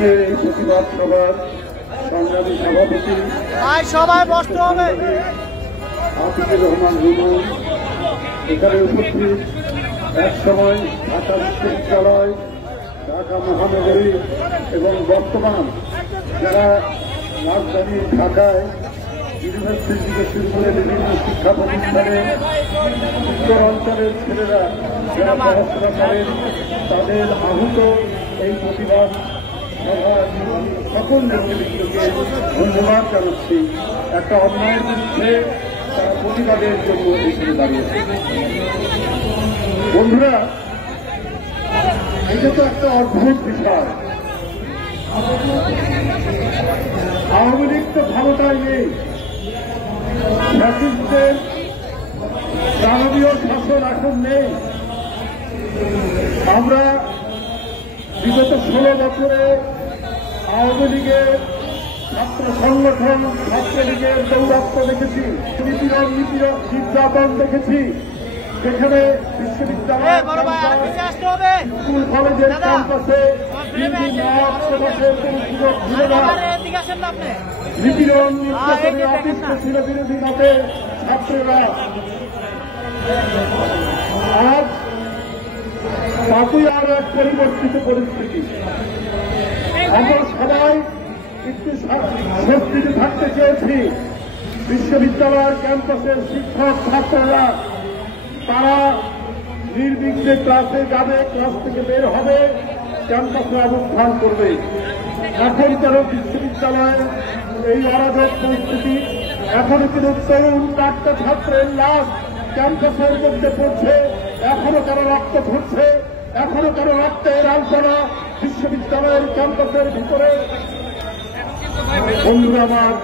আজকের এই প্রতিবাদ সভার সংগ্রামী সভাপতি সবাই বসতে হবে আতিকুর রহমান রুমন, এখানে উপস্থিত এক সময় ঢাকা বিশ্ববিদ্যালয়, ঢাকা মহানগরী এবং বর্তমান যারা রাজধানী ঢাকায় ইউনিভার্সিটি থেকে শুরু করে বিভিন্ন শিক্ষা প্রতিষ্ঠানে উত্তর অঞ্চলের ছেলেরা যারা পড়াশোনা করেন তাদের আহত এই প্রতিবাদ সভায় সকল নেতৃবৃন্দকে ধন্যবাদ জানাচ্ছি। একটা অন্যায়ের বিরুদ্ধে তারা প্রতিবাদের জন্য এখানে দাঁড়িয়েছে। বন্ধুরা, এটা তো একটা অদ্ভুত বিষয়। আওয়ামী লীগ তো ক্ষমতায় নেই, ফ্যাসিস্টদের দানবীয় শাসন এখন নেই। আমরা বিগত 16 বছরে আওয়ামী লীগের ছাত্র সংগঠন, ছাত্রলীগের দৌরাত্ম দেখেছি, নির্যাতন দেখেছি, যেখানে বিশ্ববিদ্যালয়, স্কুল, কলেজের ক্যাম্পাসে নিপীড়ন নির্যাতনে অতিষ্ঠ ছিল বিরোধী মতের ছাত্ররা। আজ তাতেই আরো এক পরিবর্তিত পরিস্থিতি। আমরা সবাই একটু স্বস্তিতে থাকতে চেয়েছি। বিশ্ববিদ্যালয়ের ক্যাম্পাসের শিক্ষক ছাত্ররা তারা নির্বিঘ্নে ক্লাসে যাবে, ক্লাস থেকে বের হবে, ক্যাম্পাসে অবস্থান করবে। এখন কেন বিশ্ববিদ্যালয়ের এই অরাজক পরিস্থিতি? এখনো কিন্তু তরুণ 4টা ছাত্রের লাশ ক্যাম্পাসের মধ্যে পড়ছে, এখনো কারো রক্ত ঝরছে, এখনো কারো রক্তের আলপনা বিশ্ববিদ্যালয়ের ক্যাম্পাসের ভিতরে। বন্ধুরা আমার,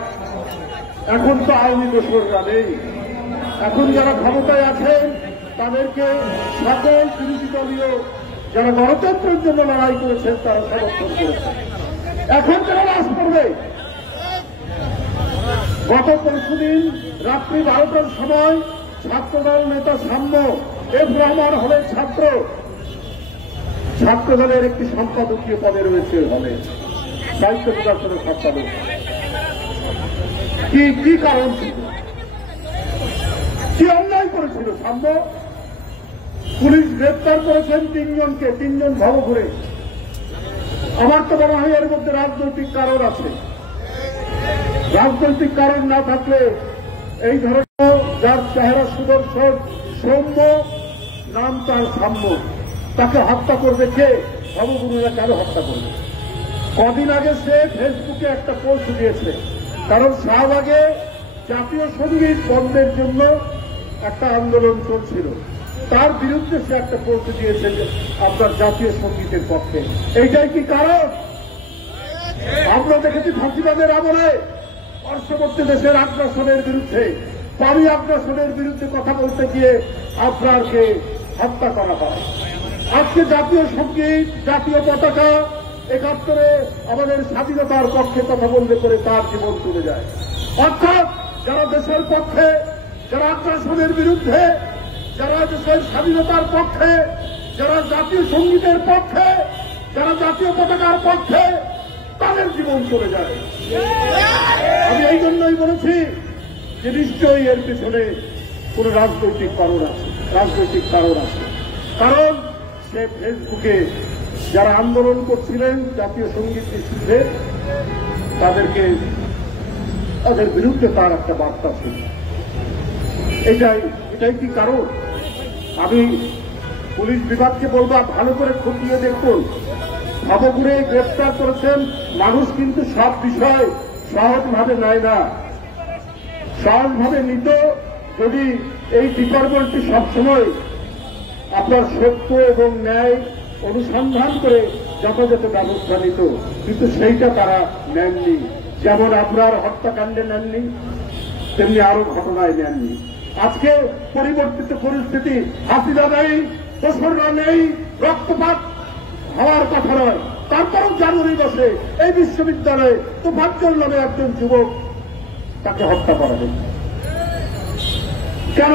এখন তো আওয়ামী দোসররা নেই। এখন যারা ক্ষমতায় আছেন তাদেরকে সকল বিরোধী দলীয় যারা গণতন্ত্রের জন্য লড়াই করেছেন তারা সমর্থন করেছে। এখন তারা লাশ করবে। গত পরশুদিন রাত্রি 12টার সময় ছাত্রদল নেতা সাম্য এফ রহমান হলের ছাত্রদলের একটি সম্পাদকীয় পদে রয়েছে হলে, সাহিত্য প্রকাশনের সম্পাদক। কি কারণ ছিল? কি অন্যায় করেছিল সাম্য? পুলিশ গ্রেপ্তার করেছেন 3 জনকে, 3 জন ভবঘুরে। আমার তো মনে হয় এর মধ্যে রাজনৈতিক কারণ আছে। রাজনৈতিক কারণ না থাকলে এই ধরনের, যার চেহারা সুদর্শন, সৌম্য, নাম তার সাম্য, তাকে হত্যা করবে কে? ভবগুরুরা কেন হত্যা করবে? কদিন আগে সে ফেসবুকে একটা পোস্ট দিয়েছে, কারণ শাহবাগে জাতীয় সঙ্গীত বন্ধের জন্য একটা আন্দোলন চলছিল, তার বিরুদ্ধে সে একটা পোস্ট দিয়েছে আপনার জাতীয় সঙ্গীতের পক্ষে। এইটাই কি কারণ? আমরা দেখেছি ফাঁসিবাদের আমলে পার্শ্ববর্তী দেশের আগ্রাসনের বিরুদ্ধে, পানি আগ্রাসনের বিরুদ্ধে কথা বলতে গিয়ে আফরারকে হত্যা করা হয়। আজকে জাতীয় সঙ্গীত, জাতীয় পতাকা, 71-এ আমাদের স্বাধীনতার পক্ষে কথা বলতে করে তার জীবন চলে যায়। অর্থাৎ যারা দেশের পক্ষে, যারা আগ্রাসনের বিরুদ্ধে, যারা দেশের স্বাধীনতার পক্ষে, যারা জাতীয় সঙ্গীতের পক্ষে, যারা জাতীয় পতাকার পক্ষে, তাদের জীবন চলে যায়। আমি এই জন্যই বলেছি যে নিশ্চয়ই এর পিছনে কোন রাজনৈতিক কারণ আছে। কারণ সে ফেসবুকে যারা আন্দোলন করছিলেন জাতীয় সঙ্গীত ইস্যুতে, তাদের বিরুদ্ধে তার একটা বার্তা ছিল। এটাই কি কারণ? আমি পুলিশ বিভাগকে বলবো, ভালো করে খতিয়ে দেখুন। ভবঘুরে গ্রেপ্তার করেছেন। মানুষ কিন্তু সব বিষয় সহজভাবে নেয় না। সহজভাবে নিত যদি এই ডিপার্টমেন্টটি সবসময় আপনার সত্য এবং ন্যায় অনুসন্ধান করে যথাযথ ব্যবস্থা নিত, কিন্তু সেইটা তারা নেননি। যেমন আপনার হত্যাকাণ্ডে নেননি, তেমনি আরো ঘটনায় নেননি। আজকে পরিবর্তিত পরিস্থিতি, হাসিনা নেই, দোসররা নেই, রক্তপাত হওয়ার কথা নয়, তারপরেও জানুয়ারি মাসে এই বিশ্ববিদ্যালয়ে তোফাজ্জল নামে একজন যুবক, তাকে হত্যা করা হয়েছে। কেন?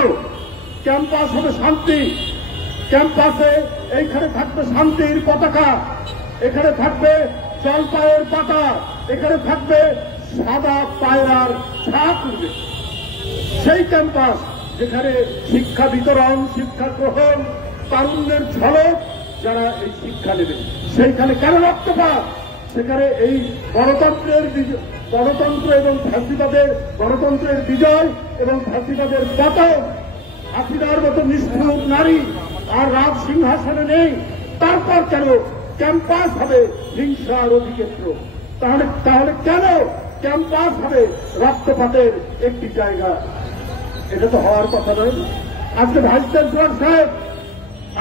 ক্যাম্পাস হবে শান্তি, ক্যাম্পাসে এইখানে থাকবে শান্তির পতাকা, এখানে থাকবে জলপাইয়ের পাতা, এখানে থাকবে সাদা পায়রার ছাপ উঠবে। সেই ক্যাম্পাস যেখানে শিক্ষা বিতরণ, শিক্ষা গ্রহণ, তারুণ্যের ঝলক, যারা এই শিক্ষা নেবে সেইখানে কেন রক্তপাত? সেখানে এই গণতন্ত্র এবং ফ্যাসিবাদের, গণতন্ত্রের বিজয় এবং ফ্যাসিবাদের পতন, হাসিনার মতো নিষ্ঠুর নারী আর রাজ সিংহাসনে নেই, তারপর কেন ক্যাম্পাস হবে হিংসার অধিক্ষেত্র? তাহলে কেন ক্যাম্পাস হবে রক্তপাতের একটি জায়গা? এটা তো হওয়ার কথা নয়। আজকে ভাইস চ্যান্সেলর সাহেব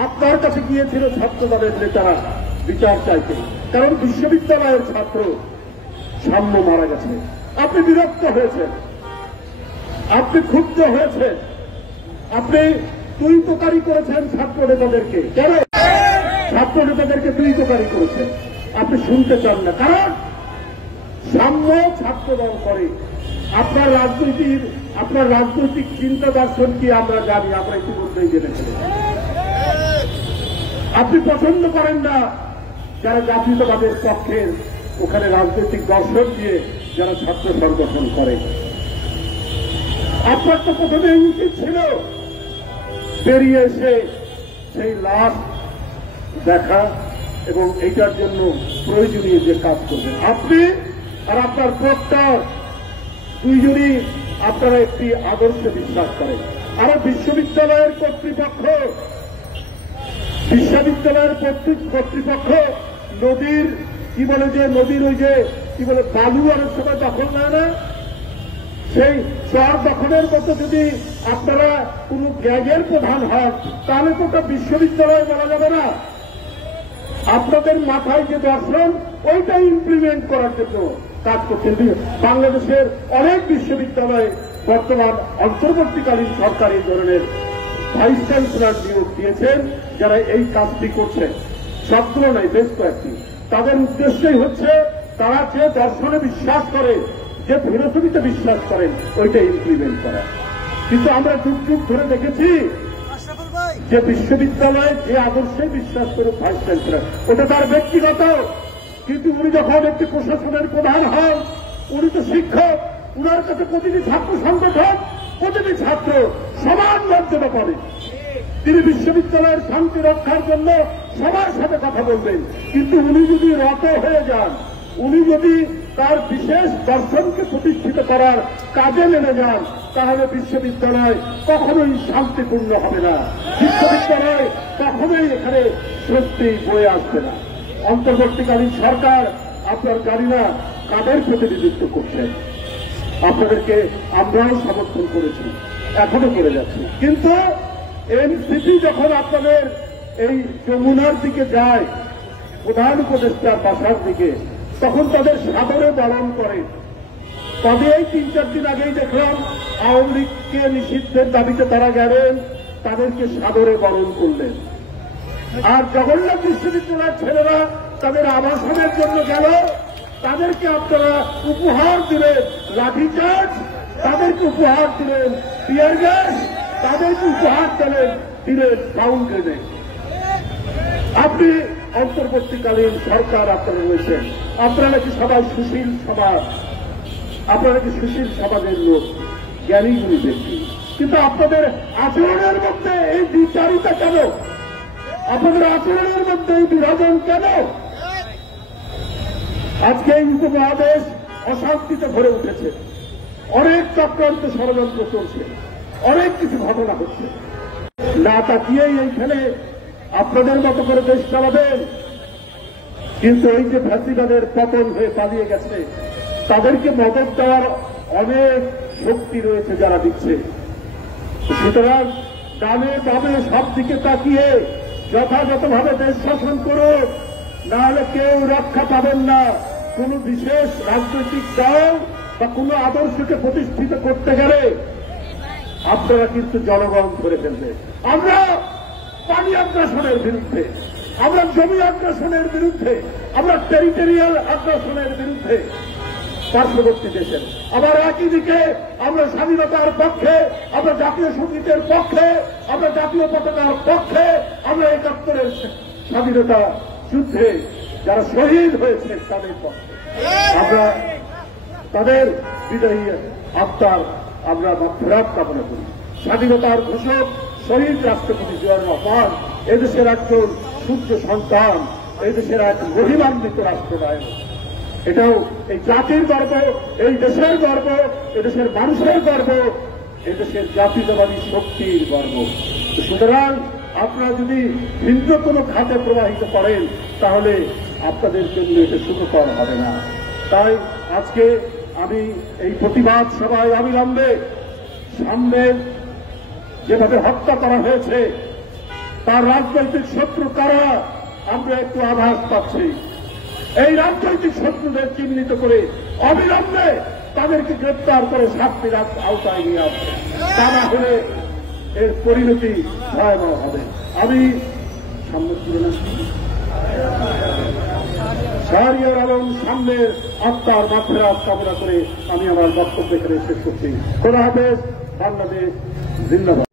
আপনার কাছে গিয়েছিল ছাত্রদলের নেতারা বিচার চাইতে, কারণ বিশ্ববিদ্যালয়ের ছাত্র সাম্য মারা গেছে। আপনি বিরক্ত হয়েছেন, আপনি ক্ষুব্ধ হয়েছেন, আপনি দুই প্রকারই করেছেন ছাত্র নেতাদেরকে। কেন ছাত্র নেতাদেরকে দুই প্রকারই করেছেন? আপনি শুনতে চান না, কারণ সাম্য ছাত্রদল করে। আপনার রাজনৈতিক চিন্তা দর্শন কি আমরা জানি, আমরা ইতিমধ্যেই জেনে ফেলেছি। আপনি পছন্দ করেন না যারা জাতীয়তাবাদের পক্ষের ওখানে রাজনৈতিক দর্শন দিয়ে যারা ছাত্র সংগঠন করে। আপনার তো প্রথমে উচিত ছিল বেরিয়ে এসে সেই লাশ দেখা এবং এইটার জন্য প্রয়োজনীয় যে কাজ করবেন। আপনি আর আপনার প্রক্টর দুইজনই আপনারা একটি আদর্শে বিশ্বাস করেন। আর বিশ্ববিদ্যালয়ের কর্তৃপক্ষ নদীর কি বলে যে নদীর ওই যে কি বলে বালু অনেক সময় দখল নেয় না, সেই চর দখলের মতো যদি আপনারা কোন গ্যাগের প্রধান হন তাহলে তো ওটা বিশ্ববিদ্যালয় বলা যাবে না। আপনাদের মাথায় যে দর্শন ওইটা ইমপ্লিমেন্ট করার জন্য কাজ করছেন। বাংলাদেশের অনেক বিশ্ববিদ্যালয়ে বর্তমান অন্তর্বর্তীকালীন সরকার এই ধরনের ভাইস চ্যান্সেলর নিয়োগ দিয়েছেন যারা এই কাজটি করছেন। সবগুলো নয়, বেশ কয়েকটি। তাদের উদ্দেশ্যই হচ্ছে তারা যে দর্শনে বিশ্বাস করে, যে ফিলোসফিতে বিশ্বাস করেন, ওইটা ইমপ্লিমেন্ট করা। কিন্তু আমরা যুগ যুগ ধরে দেখেছি যে বিশ্ববিদ্যালয়ে যে আদর্শে বিশ্বাস করে ভাইস চ্যান্সেলর, ওটা তার ব্যক্তিগত। কিন্তু উনি যখন একটি প্রশাসনের প্রধান হন, উনি তো শিক্ষক, উনার কাছে প্রতিটি ছাত্র সংগঠন, প্রতিটি ছাত্র সমান মর্যাদা পাবে। তিনি বিশ্ববিদ্যালয়ের শান্তি রক্ষার জন্য সবার সাথে কথা বলবেন। কিন্তু উনি যদি রত হয়ে যান, উনি যদি তার বিশেষ দর্শনকে প্রতিষ্ঠিত করার কাজে নেমে যান, তাহলে বিশ্ববিদ্যালয় কখনোই শান্তিপূর্ণ হবে না, বিশ্ববিদ্যালয় কখনোই এখানে স্বস্তি বয়ে আসবে না। অন্তর্বর্তীকালীন সরকার আপনার জানি না কাদের প্রতিনিধিত্ব করছে, আপনাদেরকে আমরাও সমর্থন করেছি, এখনো করে যাচ্ছি। কিন্তু এনসিপি যখন আপনাদের এই যমুনার দিকে যায়, প্রধান উপদেষ্টার বাসার দিকে, তখন তাদের সাদরে বরণ করে। তবে এই 3-4 দিন আগেই দেখলাম আওয়ামী লীগকে নিষিদ্ধের দাবিতে তারা গেলেন, তাদেরকে সাদরে বরণ করলেন। আর জগন্নাথ বিশ্ববিদ্যালয়ের ছেলেরা তাদের আবাসনের জন্য গেল, তাদেরকে আপনারা উপহার দিলেন লাঠিচার্জ, তাদেরকে উপহার দিলেন টিয়ার গ্যাস, তাদেরকে উপহার দিলেন সাউন্ড গ্রেনেড। আপনি অন্তর্বর্তীকালীন সরকার আপনারা রয়েছেন, আপনারা নাকি সবাই সুশীল সমাজ, আপনারা নাকি সুশীল সমাজের লোক, জ্ঞানীগুলি ব্যক্তি, কিন্তু আপনাদের আচরণের মধ্যে এই বিচারিতা কেন? আপনাদের আচরণের মধ্যে এই বিভাজন কেন? আজকে এই উপমহাদেশ অশান্তিতে ভরে উঠেছে, অনেক চক্রান্ত ষড়যন্ত্র চলছে, অনেক কিছু ঘটনা হচ্ছে। না তাকিয়েই এইখানে আপনাদের মতো করে দেশ চালাবেন। কিন্তু এই যে ফ্যাসিবাদের পতন হয়ে পালিয়ে গেছে, তাদেরকে মদত দেওয়ার অনেক শক্তি রয়েছে যারা দিচ্ছে। সুতরাং ডানে বামে সব দিকে তাকিয়ে যথাযথভাবে দেশ শাসন করুন, নাহলে কেউ রক্ষা পাবেন না। কোন বিশেষ রাজনৈতিক দল বা কোন আদর্শকে প্রতিষ্ঠিত করতে গেলে আপনারা কিন্তু জনগণ ধরে ফেলবে। আমরা পানি আগ্রাসনের বিরুদ্ধে, আমরা জমি আগ্রাসনের বিরুদ্ধে, আমরা টেরিটোরিয়াল আগ্রাসনের বিরুদ্ধে পার্শ্ববর্তী দেশের। আবার একই দিকে আমরা স্বাধীনতার পক্ষে, আমরা জাতীয় সঙ্গীতের পক্ষে, আমরা জাতীয় পতাকার পক্ষে, আমরা 71-এর স্বাধীনতা যুদ্ধে যারা শহীদ হয়েছে তাদের পক্ষে আমরা তাদের বিদায়ী আত্মার আমরা ফেরাত কামনা করি। স্বাধীনতার ঘোষক শহীদ রাষ্ট্রপতি জিয়াউর রহমান এদেশের একজন সূর্য সন্তান, এদেশের এক মহিমান্বিত রাষ্ট্রনায়ক। এটাও এই জাতির গর্ব, এই দেশের গর্ব, এদেশের মানুষের গর্ব, এদেশের জাতীয়তাবাদী শক্তির গর্ব। সুতরাং আপনারা যদি ভিন্ন কোনো খাতে প্রবাহিত করেন তাহলে আপনাদের জন্য এটা সুখকর হবে না। তাই আজকে আমি এই প্রতিবাদ সভায় অবিলম্বে সামনে যেভাবে হত্যা করা হয়েছে তার রাজনৈতিক শত্রু কারা আমরা একটু আভাস পাচ্ছি। এই রাজনৈতিক শত্রুদের চিহ্নিত করে অবিলম্বে তাদেরকে গ্রেপ্তার করে শাস্তির আওতায় নিয়ে আসবে, তা না হলে এর পরিণতি ভয়াবহ হবে। আমি সামনে শাহরিয়ার আলম সামনের আত্মার মাগফিরাত কামনা করে আমি আমার বক্তব্য এখানে শেষ করছি। খোদা হাফেজ। বাংলাদেশ জিন্দাবাদ।